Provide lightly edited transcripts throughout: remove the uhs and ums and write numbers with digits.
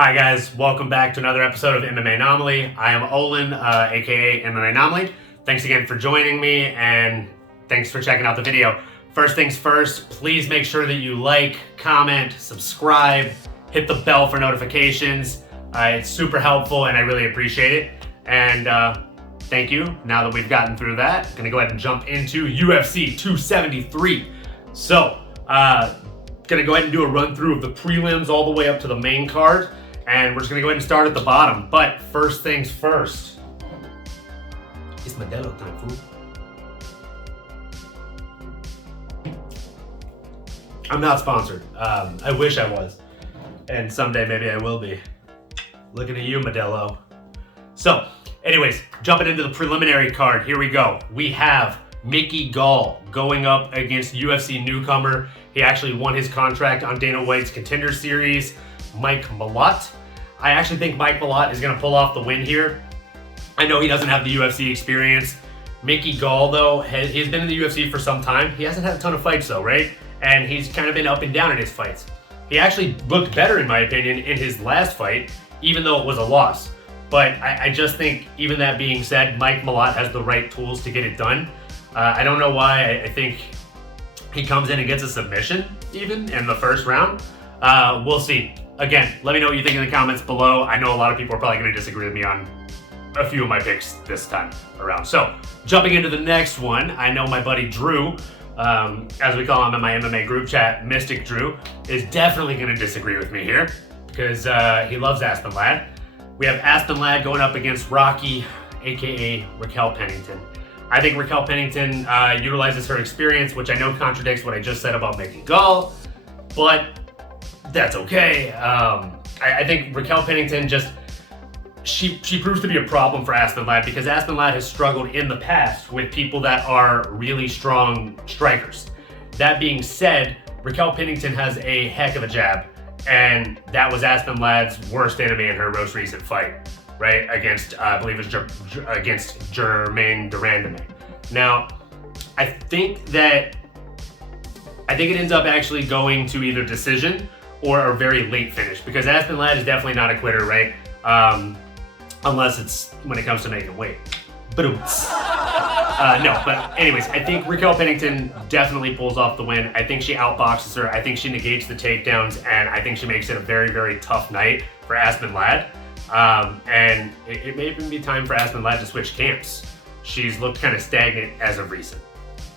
Hi guys, welcome back to another episode of MMAnomaly. I am Olin, aka MMAnomaly. Thanks again for joining me and thanks for checking out the video. First things first, please make sure that you like, comment, subscribe, hit the bell for notifications. It's super helpful and I really appreciate it. And thank you. Now that we've gotten through that, I'm gonna go ahead and jump into UFC 273. So, gonna go ahead and do a run through of the prelims all the way up to the main card. And we're just gonna go ahead and start at the bottom. But first things first, it's Modelo time, fool. I'm not sponsored. I wish I was. And someday maybe I will be. Looking at you, Modelo. So, anyways, jumping into the preliminary card, here we go. We have Gall going up against UFC newcomer. He actually won his contract on Dana White's Contender Series, Mike Malott. I actually think Mike Malott is going to pull off the win here. I know he doesn't have the UFC experience. Gall, though, he's been in the UFC for some time. He hasn't had a ton of fights, though, right? And he's kind of been up and down in his fights. He actually looked better, in my opinion, in his last fight, even though it was a loss. But I just think, even that being said, Mike Malott has the right tools to get it done. I don't know why. I think he comes in and gets a submission, even, in the first round. We'll see. Again, let me know what you think in the comments below. I know a lot of people are probably going to disagree with me on a few of my picks this time around. So, jumping into the next one, I know my buddy Drew, as we call him in my MMA group chat, Mystic Drew, is definitely going to disagree with me here because he loves Aspen Ladd. We have Aspen Ladd going up against Rocky, aka Raquel Pennington. I think Raquel Pennington utilizes her experience, which I know contradicts what I just said about Gall, but that's okay. I think Raquel Pennington she proves to be a problem for Aspen Ladd because Aspen Ladd has struggled in the past with people that are really strong strikers. That being said, Raquel Pennington has a heck of a jab, and that was Aspen Ladd's worst enemy in her most recent fight, right? Against, I believe it was against Germaine Durandame. Now, I think it ends up actually going to either decision or a very late finish because Aspen Ladd is definitely not a quitter, right? Unless it's when it comes to making weight. But anyways, I think Raquel Pennington definitely pulls off the win. I think she outboxes her. I think she negates the takedowns, and I think she makes it a very, very tough night for Aspen Ladd. And it may even be time for Aspen Ladd to switch camps. She's looked kind of stagnant as of recent.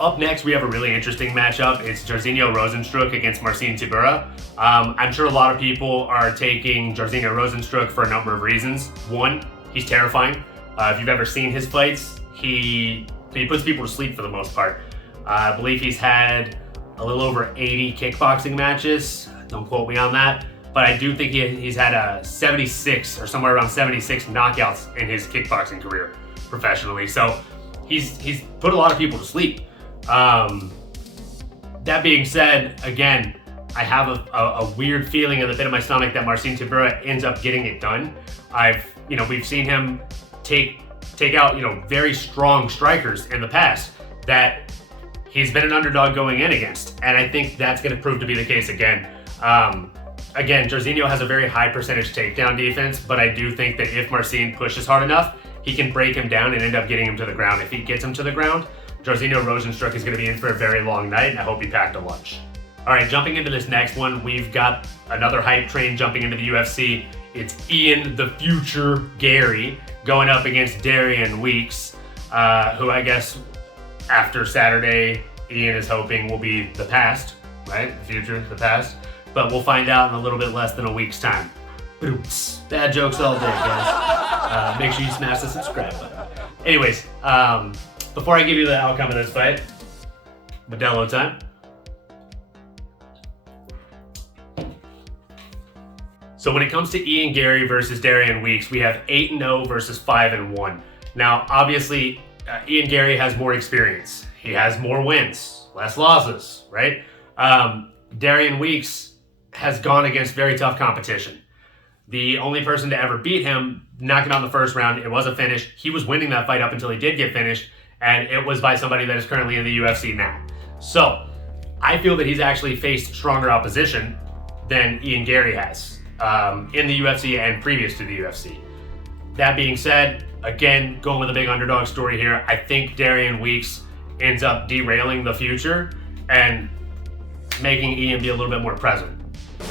Up next, we have a really interesting matchup. It's Garzinio Rosenstrok against Marcin Tibura. I'm sure a lot of people are taking Garzinio Rosenstrok for a number of reasons. One, he's terrifying. If you've ever seen his fights, he puts people to sleep for the most part. I believe he's had a little over 80 kickboxing matches. Don't quote me on that. But I do think he's had a 76 or somewhere around 76 knockouts in his kickboxing career professionally. So he's put a lot of people to sleep. That being said, again, I have a weird feeling in the pit of my stomach that Marcin Tibura ends up getting it done. We've seen him take out, very strong strikers in the past that he's been an underdog going in against. And I think that's going to prove to be the case again. Again, Garzinio has a very high percentage takedown defense, but I do think that if Marcin pushes hard enough, he can break him down and end up getting him to the ground. If he gets him to the ground, Garzinio Rosenstrok is going to be in for a very long night, and I hope he packed a lunch. All right, jumping into this next one, we've got another hype train jumping into the UFC. It's Ian the Future Gary going up against Darian Weeks, who I guess after Saturday, Ian is hoping will be the past, right? The future, the past. But we'll find out in a little bit less than a week's time. Bad jokes all day, guys. Make sure you smash the subscribe button. Anyways, before I give you the outcome of this fight, Modelo time. So when it comes to Ian Gary versus Darian Weeks, we have 8-0 versus 5-1. Now, obviously, Ian Gary has more experience. He has more wins, less losses, right? Darian Weeks has gone against very tough competition. The only person to ever beat him, knocked him out in the first round, it was a finish. He was winning that fight up until he did get finished, and it was by somebody that is currently in the UFC now. So, I feel that he's actually faced stronger opposition than Ian Gary has. in the UFC and previous to the UFC. That being said, again, going with a big underdog story here, I think Darian Weeks ends up derailing the future and making Ian be a little bit more present.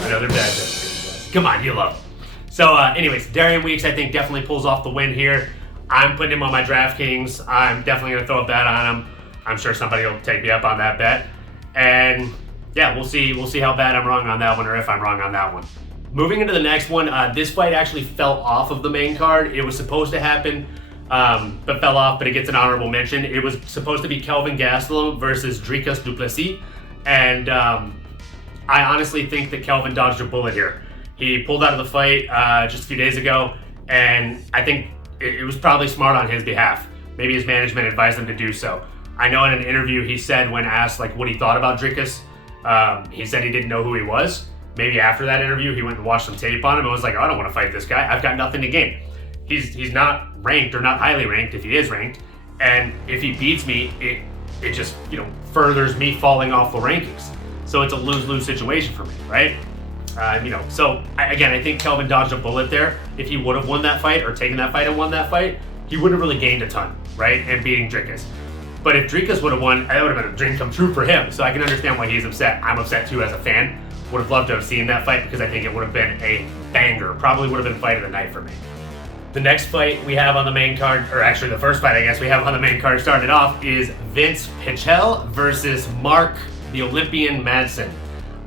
I know they're bad jokes. Come on, you love them. So anyways, Darian Weeks I think definitely pulls off the win here. I'm putting him on my DraftKings. I'm definitely going to throw a bet on him. I'm sure somebody will take me up on that bet. And yeah, we'll see how bad I'm wrong on that one or if I'm wrong on that one. Moving into the next one, this fight actually fell off of the main card. It was supposed to happen, but fell off, but it gets an honorable mention. It was supposed to be Kelvin Gaslow versus Drikas Duplessi. And I honestly think that Kelvin dodged a bullet here. He pulled out of the fight just a few days ago, and I think it was probably smart on his behalf. Maybe his management advised him to do so. I know in an interview he said when asked like what he thought about Drikas, he said he didn't know who he was. Maybe after that interview he went and watched some tape on him and was like, oh, I don't want to fight this guy. I've got nothing to gain. He's not ranked or not highly ranked if he is ranked, and if he beats me, it just furthers me falling off the rankings. So it's a lose-lose situation for me, right? So I think Kelvin dodged a bullet there. If he would have won that fight or taken that fight and won that fight, he wouldn't have really gained a ton, right? And beating Drikas. But if Drikas would have won, that would have been a dream come true for him. So I can understand why he's upset. I'm upset too as a fan. Would have loved to have seen that fight because I think it would have been a banger. Probably would have been fight of the night for me. The next fight we have on the main card, or actually the first fight I guess we have on the main card started off, is Vince Pichelle versus Mark, the Olympian Madsen.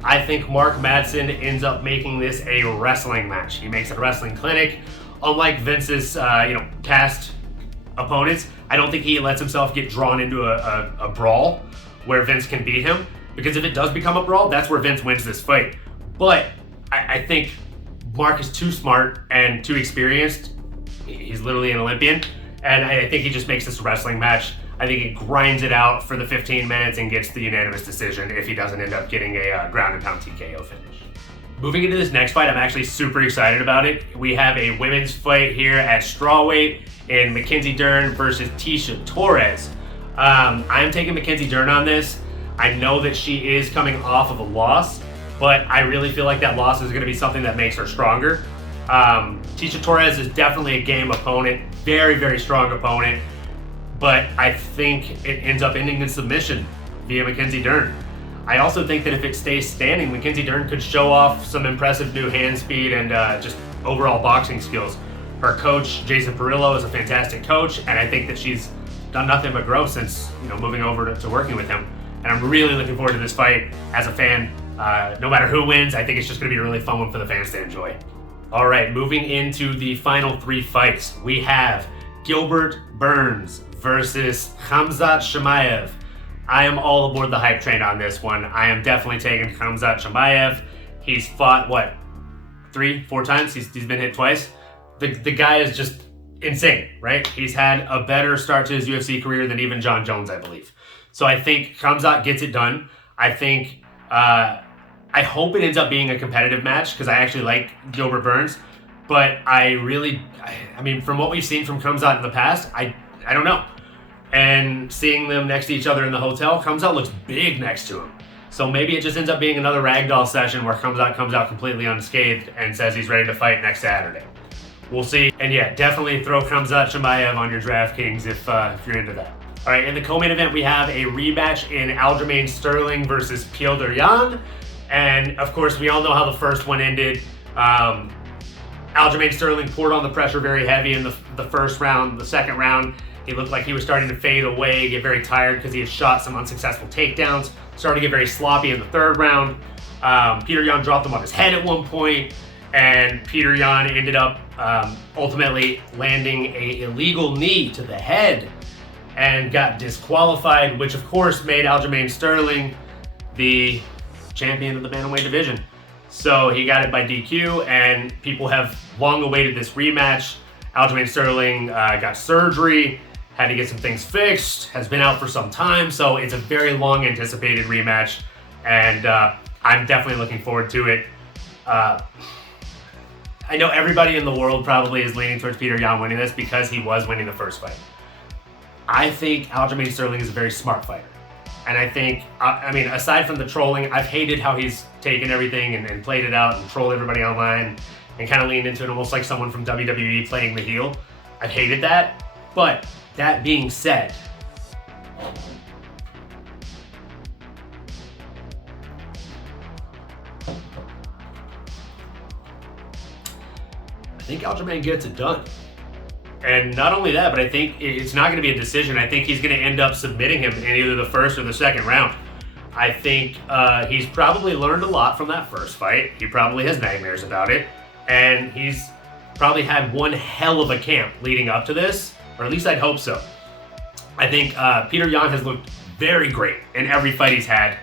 I think Mark Madsen ends up making this a wrestling match. He makes it a wrestling clinic. Unlike Vince's past opponents, I don't think he lets himself get drawn into a brawl where Vince can beat him. Because if it does become a brawl, that's where Vince wins this fight. But I think Mark is too smart and too experienced. He's literally an Olympian. And I think he just makes this a wrestling match. I think he grinds it out for the 15 minutes and gets the unanimous decision if he doesn't end up getting a ground and pound TKO finish. Moving into this next fight, I'm actually super excited about it. We have a women's fight here at strawweight in Mckenzie Dern versus Tisha Torres. I'm taking Mckenzie Dern on this. I know that she is coming off of a loss, but I really feel like that loss is going to be something that makes her stronger. Tisha Torres is definitely a game opponent, very, very strong opponent, but I think it ends up ending in submission via Mckenzie Dern. I also think that if it stays standing, Mckenzie Dern could show off some impressive new hand speed and just overall boxing skills. Her coach, Jason Perillo, is a fantastic coach, and I think that she's done nothing but grow since moving over to working with him. And I'm really looking forward to this fight as a fan. No matter who wins, I think it's just going to be a really fun one for the fans to enjoy. All right, moving into the final three fights, we have Gilbert Burns versus Hamza Chimaev. I am all aboard the hype train on this one. I am definitely taking Hamza Chimaev. He's fought, 3-4 times? He's been hit twice. The guy is just insane, right? He's had a better start to his UFC career than even John Jones, I believe. So I think Hamza gets it done. I think, I hope it ends up being a competitive match because I actually like Gilbert Burns. But I mean, from what we've seen from Hamza in the past, I don't know. And seeing them next to each other in the hotel, Hamza looks big next to him. So maybe it just ends up being another ragdoll session where Hamza comes out completely unscathed and says he's ready to fight next Saturday. We'll see. And yeah, definitely throw Hamza Chimaev on your DraftKings if you're into that. All right, in the co-main event, we have a rematch in Aljamain Sterling versus Dern. And of course, we all know how the first one ended. Aljamain Sterling poured on the pressure very heavy in the first round. The second round, he looked like he was starting to fade away, get very tired because he had shot some unsuccessful takedowns. Started to get very sloppy in the third round. Dern dropped him on his head at one point, and Dern ended up ultimately landing an illegal knee to the head and got disqualified, which of course made Aljamain Sterling the champion of the bantamweight division. So he got it by DQ, and people have long awaited this rematch. Aljamain Sterling got surgery, had to get some things fixed, has been out for some time, so it's a very long anticipated rematch, and I'm definitely looking forward to it. I know everybody in the world probably is leaning towards Dern winning this because he was winning the first fight. I think Aljamain Sterling is a very smart fighter. And I think, I mean, aside from the trolling, I've hated how he's taken everything and played it out and trolled everybody online and kind of leaned into it almost like someone from WWE playing the heel. I've hated that. But that being said, I think Aljamain gets it done. And not only that, but I think it's not going to be a decision. I think he's going to end up submitting him in either the first or the second round. I think he's probably learned a lot from that first fight. He probably has nightmares about it. And he's probably had one hell of a camp leading up to this, or at least I'd hope so. I think Peter Yan has looked very great in every fight he's had.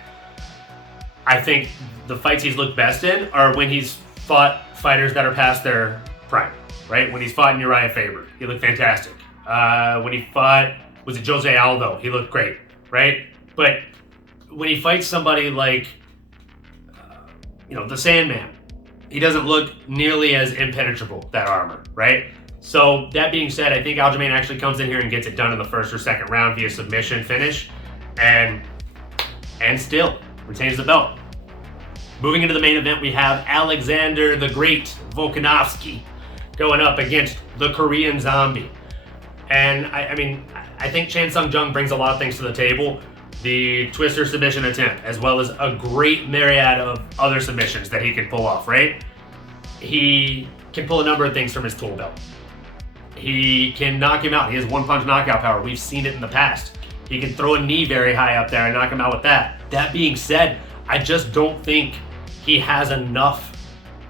I think the fights he's looked best in are when he's fought fighters that are past their prime, right? When he's fought in Uriah Faber, he looked fantastic. When he fought, was it Jose Aldo? He looked great, right? But when he fights somebody like, the Sandman, he doesn't look nearly as impenetrable, that armor, right? So that being said, I think Aljamain actually comes in here and gets it done in the first or second round via submission finish, and still retains the belt. Moving into the main event, we have Alexander the Great Volkanovski going up against the Korean Zombie. And I think Chan Sung Jung brings a lot of things to the table. The twister submission attempt, as well as a great myriad of other submissions that he can pull off, right? He can pull a number of things from his tool belt. He can knock him out. He has one-punch knockout power. We've seen it in the past. He can throw a knee very high up there and knock him out with that. That being said, I just don't think he has enough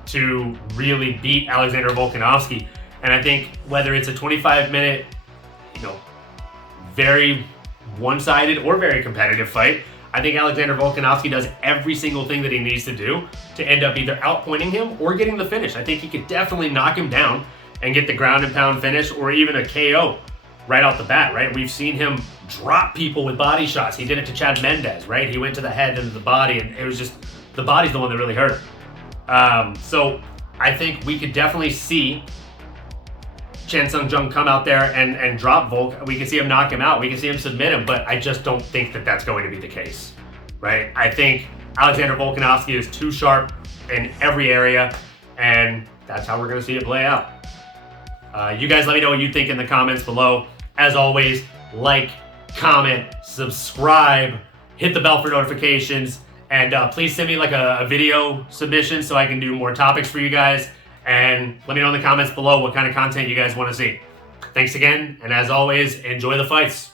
to really beat Alexander Volkanovski. And I think whether it's a 25-minute, very one-sided or very competitive fight, I think Alexander Volkanovski does every single thing that he needs to do to end up either outpointing him or getting the finish. I think he could definitely knock him down and get the ground and pound finish or even a KO right off the bat, right? We've seen him drop people with body shots. He did it to Chad Mendez, right? He went to the head and the body, and it was just, the body's the one that really hurt. So I think we could definitely see Chan Sung Jung come out there and drop Volk. We can see him knock him out. We can see him submit him, but I just don't think that that's going to be the case, right? I think Alexander Volkanovski is too sharp in every area, and that's how we're going to see it play out. You guys let me know what you think in the comments below. As always, like, comment, subscribe, hit the bell for notifications, and please send me like a video submission so I can do more topics for you guys. And let me know in the comments below what kind of content you guys want to see. Thanks again, and as always, enjoy the fights.